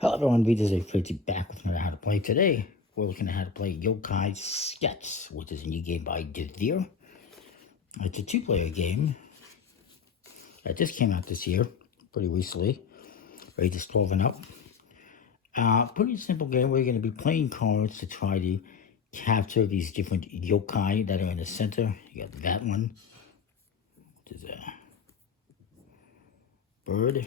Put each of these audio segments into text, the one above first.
Hello everyone, this is Pretty back with another How to Play. Today, we're looking at how to play Yokai Sketch, which is a new game by Devere. It's a two-player game that just came out this year, pretty recently, ages 12 and up. Pretty simple game. We're going to be playing cards to try to capture these different yokai that are in the center. You got that one, which is a bird.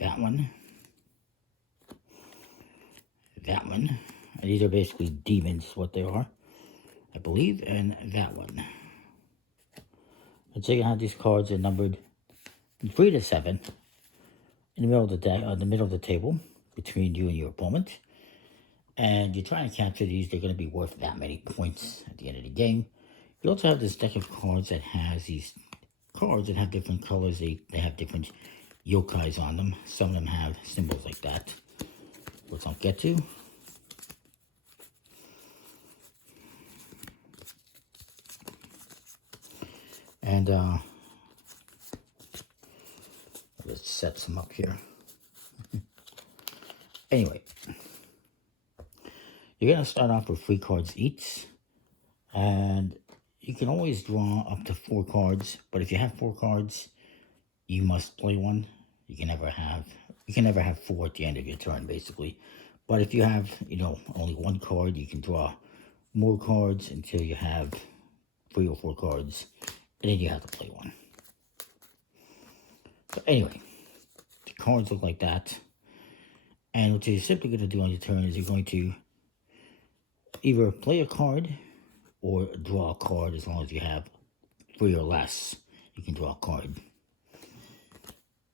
That one. That one. And these are basically demons, what they are, I believe. And that one. And so you have these cards are numbered from 3 to 7 in the middle of the table between you and your opponent. And you're trying to capture these. They're going to be worth that many points at the end of the game. You also have this deck of cards that has these cards that have different colors. They have different yokais on them. Some of them have symbols like that, which I'll get to. And let's set some up here. Anyway, you're going to start off with 3 cards each, and you can always draw up to 4 cards, but if you have 4 cards, you must play one. You can never have 4 at the end of your turn, basically. But if you have, only 1 card, you can draw more cards until you have 3 or 4 cards, and then you have to play one. So anyway, the cards look like that. And what you're simply going to do on your turn is you're going to either play a card or draw a card. As long as you have 3 or less, you can draw a card.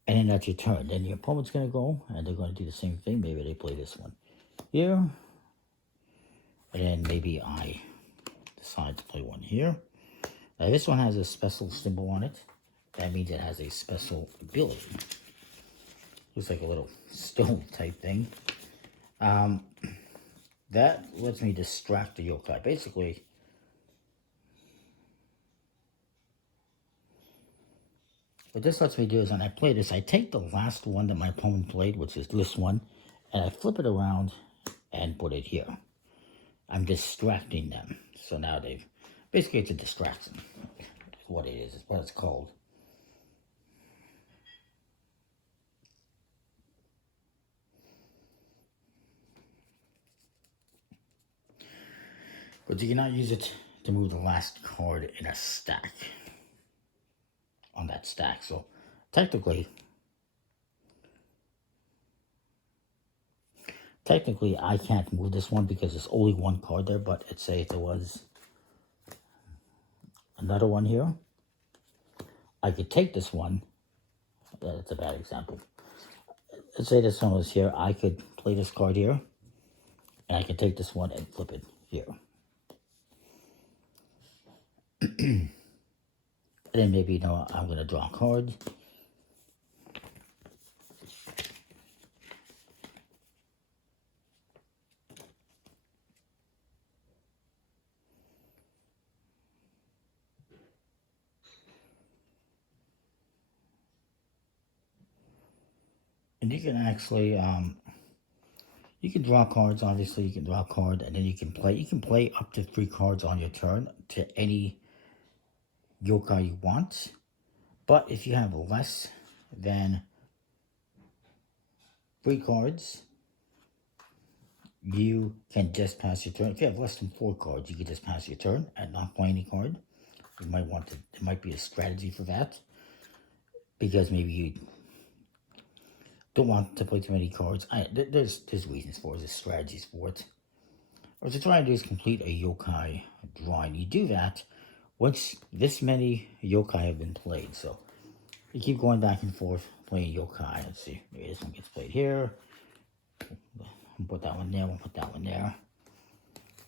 And then that's your turn. Then your opponent's going to go, and they're going to do the same thing. Maybe they play this one here. And then maybe I decide to play one here. Now, this one has a special symbol on it. That means it has a special ability. Looks like a little stone type thing. That lets me distract the yokai. Basically, what this lets me do is when I play this, I take the last one that my opponent played, which is this one, and I flip it around and put it here. I'm distracting them. So now basically it's a distraction. That's what it is. It's what it's called. But you cannot use it to move the last card in a stack. On that stack. So technically I can't move this one because there's only 1 card there. But let's say if there was another one here, I could take this one. That's a bad example. Let's say this one was here. I could play this card here, and I could take this one and flip it here. And then maybe, I'm going to draw a card. And you can actually, you can draw cards, obviously. You can draw a card, and then you can play up to 3 cards on your turn to any yokai you want. But if you have less than 3 cards, you can just pass your turn. If you have less than 4 cards, you can just pass your turn and not play any card. You might want to, there might be a strategy for that, because maybe you don't want to play too many cards. There's reasons for it, there's strategies for it. What you're trying to do is complete a yokai drawing. You do that once this many yokai have been played. So you keep going back and forth playing yokai. Let's see, maybe this one gets played here. We'll put that one there, we'll put that one there.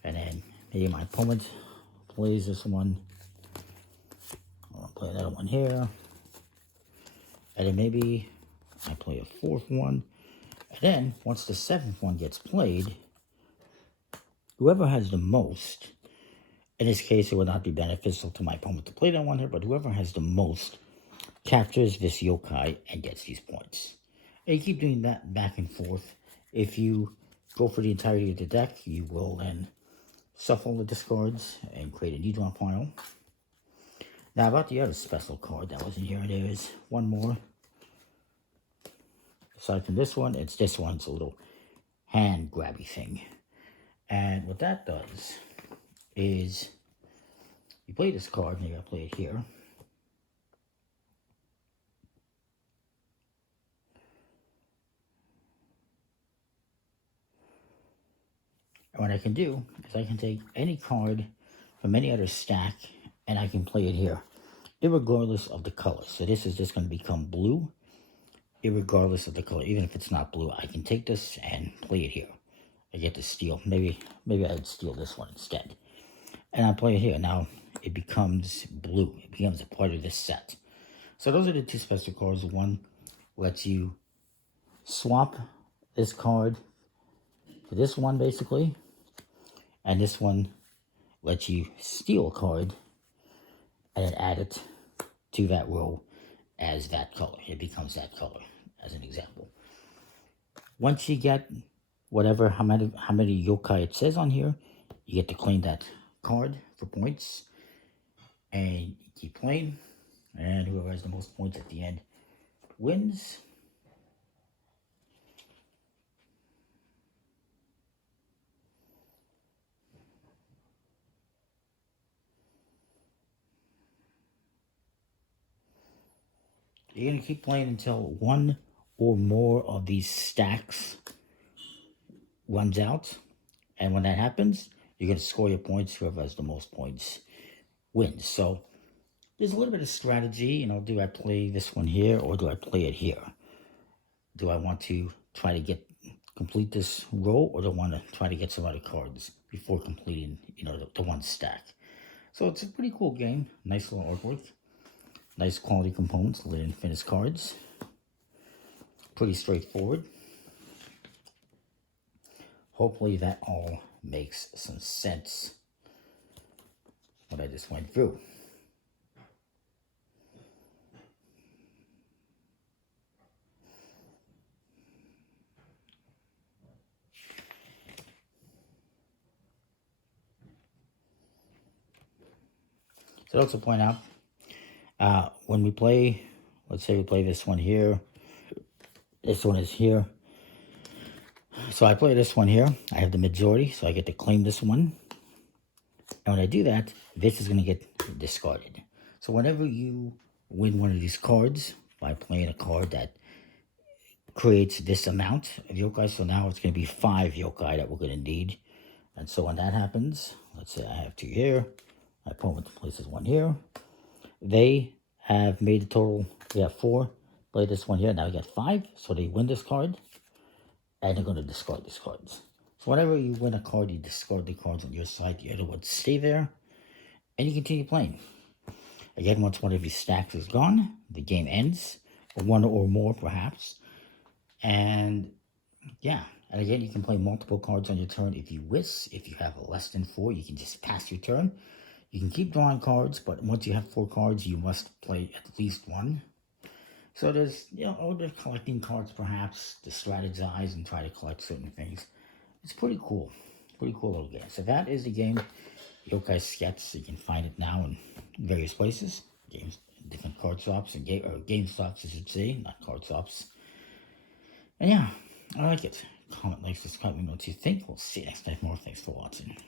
And then maybe my opponent plays this one. I'll play another one here. And then maybe I play a 4th one. And then once the 7th one gets played, whoever has the most, in this case, it would not be beneficial to my opponent to play that one here, but whoever has the most captures this yokai and gets these points. And you keep doing that back and forth. If you go for the entirety of the deck, you will then shuffle the discards and create a new draw pile. Now about the other special card that was in here, there is one more. Aside from this one, it's this one. It's a little hand grabby thing. And what that does is you play this card, maybe I'll play it here. And what I can do is I can take any card from any other stack and I can play it here, irregardless of the color. So this is just going to become blue, irregardless of the color. Even if it's not blue, I can take this and play it here. I get to steal. Maybe I'd steal this one instead. And I play it here. Now it becomes blue. It becomes a part of this set. So those are the two special cards. One lets you swap this card for this one, basically. And this one lets you steal a card and then add it to that row as that color. It becomes that color, as an example. Once you get whatever, how many yokai it says on here, you get to claim that card for points. And you keep playing. And whoever has the most points at the end wins. You're going to keep playing until one or more of these stacks runs out. And when that happens, you're going to score your points. Whoever has the most points wins. So there's a little bit of strategy. You know, do I play this one here or do I play it here? Do I want to try to complete this row, or do I want to try to get some other cards before completing, you know, the one stack? So it's a pretty cool game. Nice little artwork. Nice quality components, lit and finished cards. Pretty straightforward. Hopefully that all makes some sense, what I just went through. So I'd also point out, when we play, let's say we play this one here, this one is here. So I play this one here. I have the majority, so I get to claim this one. And when I do that, this is going to get discarded. So whenever you win one of these cards by playing a card that creates this amount of yokai, so now it's going to be 5 yokai that we're going to need. And so when that happens, let's say I have 2 here, my opponent places 1 here. They have made the total, we have 4, play this one here, now we got 5, so they win this card, and they're going to discard these cards. So whenever you win a card, you discard the cards on your side, the other ones stay there, and you continue playing. Again, once one of your stacks is gone, the game ends, or 1 or more perhaps. And yeah, and again, you can play multiple cards on your turn if you wish. If you have less than 4, you can just pass your turn. You can keep drawing cards, but once you have 4 cards, you must play at least 1. So there's, you know, other collecting cards perhaps to strategize and try to collect certain things. It's pretty cool. Pretty cool little game. So that is the game, Yokai Sketch. You can find it now in various places. Games, different card shops, and game shops, I should say, not card shops. And yeah, I like it. Comment, like, subscribe, let me know what you think. We'll see you next time. More. Thanks for watching.